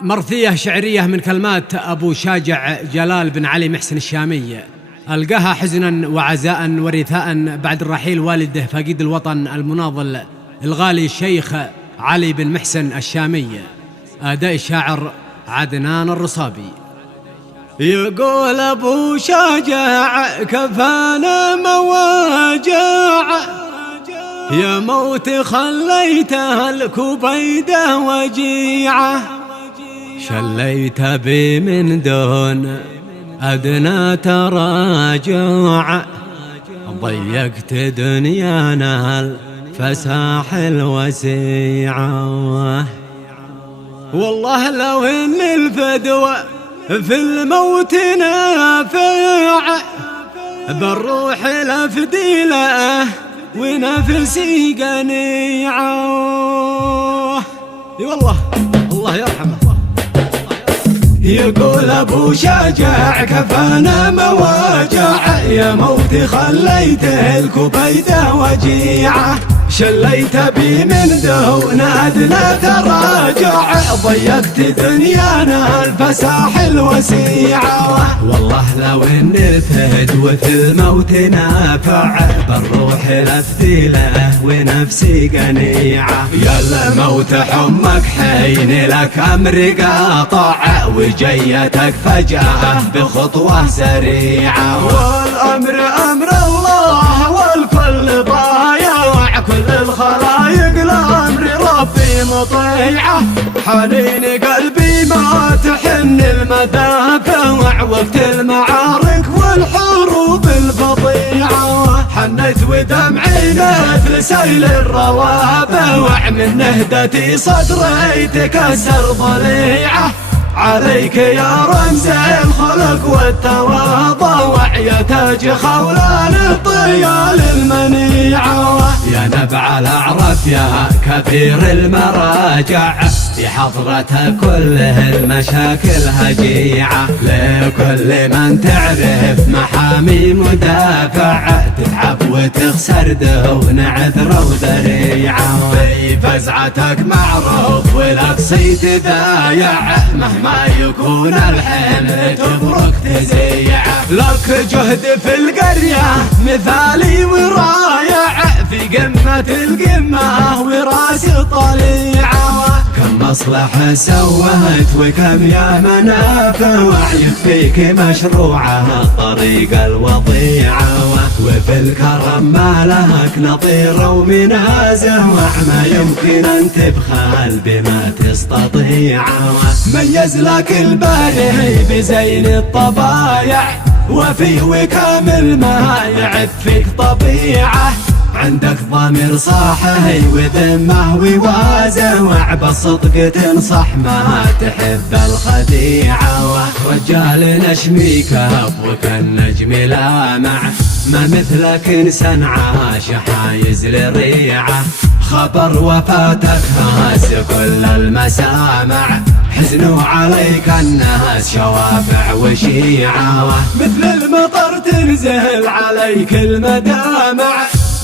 مرثية شعرية من كلمات أبو شاجع جلال بن علي محسن الشامي، ألقاها حزنا وعزاء ورثاء بعد الرحيل والده فقيد الوطن المناضل الغالي الشيخ علي بن محسن الشامي. أداء الشاعر عدنان الرصابي. يقول أبو شاجع كفانا مواجع، يا موت خليته الكبيدة وجيعة، شليت بي من دون أدنى تراجع، ضيقت دنيانا الفساح الوسيعة. والله لو إن الفدوى في الموت نافع، بالروح لفديله ونفسي قنيعة. والله الله يرحمه. يقول أبو شاجع كفانا مواجع، يا موت خليته الكبيدة وجيعة، شليت بي من دون أدنى تراجع، ضيقت دنيانا الفساح الوسيعة. والله لو إن الفدوى في الموت نافع، بالروح لفديله ونفسي قنيعة. يا الموت حمك حين لك أمر قاطع، وجيتك فجأة بخطوة سريعة. والأمر أمر الله والكل ضايع، كل الخلايق لأمر ربي مطيعة. حنين قلبي ما تحن المدافع، وقت المعارك والحروب الفظيعة. حنيت ودمعي مثل سيل الروابع، ومن نهدتي صدري تكسر ضليعة. عليك يا رمز الخلق والتواضع، وعي تاج خولان الطيال المنيعة. يا نبع الأعرف يا كثير المراجع، في حضرته كل المشاكل هجيعة. لكل من تعرف محامي مدافع، تتعب وتخسر دون عذر وذريعة. في فزعتك معروف والأقصي تدايع، مهما يكون الحمل تبرك تزيع. لك جهد في القرية مثالي ورايع، في قمة القمة وراس طليعة. كم مصلحة سوت وكم يا منافع، ويكفيك مشروعها الطريق الوضيعة. وفي الكرم ما لك نظير ومنازع، وما يمكن أن تبخل بما تستطيع. ميز لك الباري بزين الطبايع، وفي وكامل ما يعد فيك طبيعة. عندك ضمير صاحي وذمه ووازع، وبالصدق تنصح ما تحب الخديعة. رجال نشميك ابوك النجم لامع، ما مثلك انسان عاش حايز للريعة. خبر وفاتك هاز كل المسامع، حزنوا عليك الناس شوافع وشيعة. مثل المطر تنزل عليك المدامع،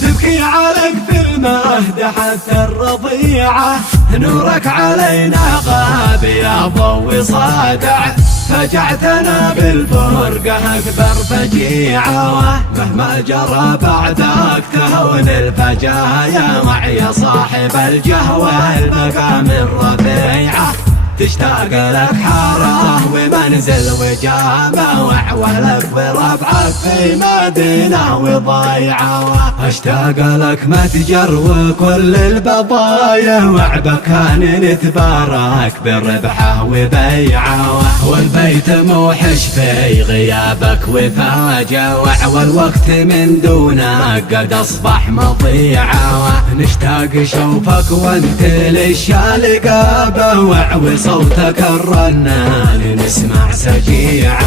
تبكي عليك في المهد حتى الرضيعة. نورك علينا غاب يا ضوي صادع، فجعتنا بالفرقة أكبر فجيعة. مهما جرى بعدك تهون الفجايا، معي صاحب الجهوة المقام الرفيعة. تشتاق لك حاره ومنزل وجامه، وعولك وربعك في مدينة وضيعة. اشتاق لك متجر وكل البضايا، وعبكان نتبارك بالربحة وبيعة. والبيت موحش في غيابك وفاجة، والوقت من دونك قد اصبح مضيعة. نشتاق شوفك وانت للشال قابة، وعوي صوتك الرنان نسمع سجيعة.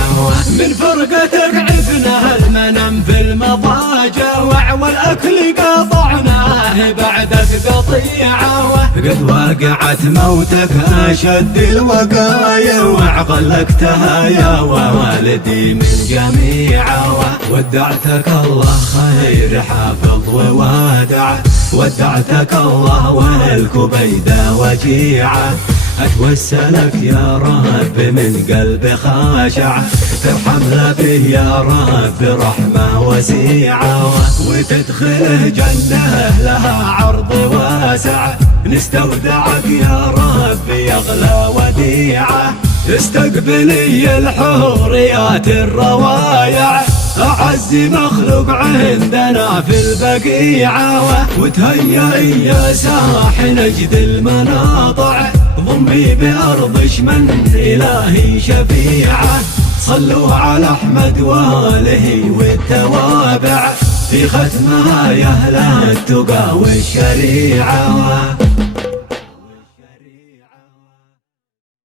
من فرقتك عفنا المنام في المضاجع، وعوى الأكل قطعناه بعدك قطيعة. قد وقعت موتك أشد الوقايا، وعقلكتها يا والدي من جميعة. ودعتك الله خير حافظ ووادع، ودعتك الله والكبيدة وجيعة. أتوسلك يا رب من قلب خاشع، ترحم به يا رب رحمة وسيعة، وتدخله جنة لها عرض واسع. نستودعك يا رب يا أغلى وديعة، استقبلي الحوريات الروايع، أعز مخلوق عندنا في البقيعة. وتهيئي يا ساح نجد المناطع، ضمي بأرض شمن إلهي شفيعة. صلوا على أحمد وآله والتوابع، في ختمها يا أهل التقى والشريعة.